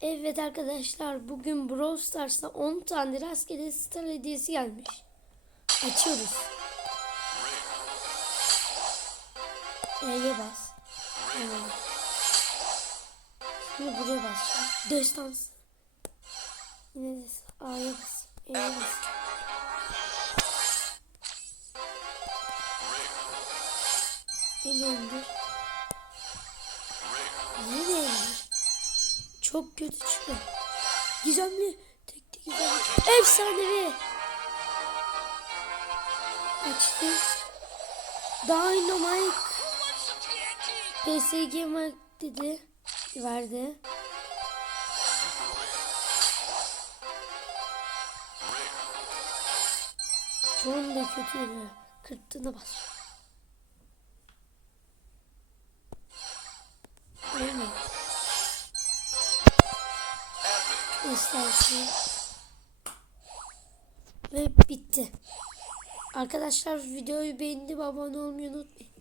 Evet arkadaşlar bugün Brawl Stars'ta 10 tane rastgele star hediyesi gelmiş. Açıyoruz. E'ye bas. Evet. Şimdi buraya basacağım. Destans. Yine de A'ya bas. E'ye bas. Beni indir. Çok kötü çıkıyor. Gizemli. Tekli gizemli. Efsanevi. Açtım. Dynamite. PSG Mark dedi. Verdi. Çoğunu da kötü yürüyor. Kırktığına bas. İstersin. Ve bitti. Arkadaşlar videoyu beğenip abone olmayı unutmayın.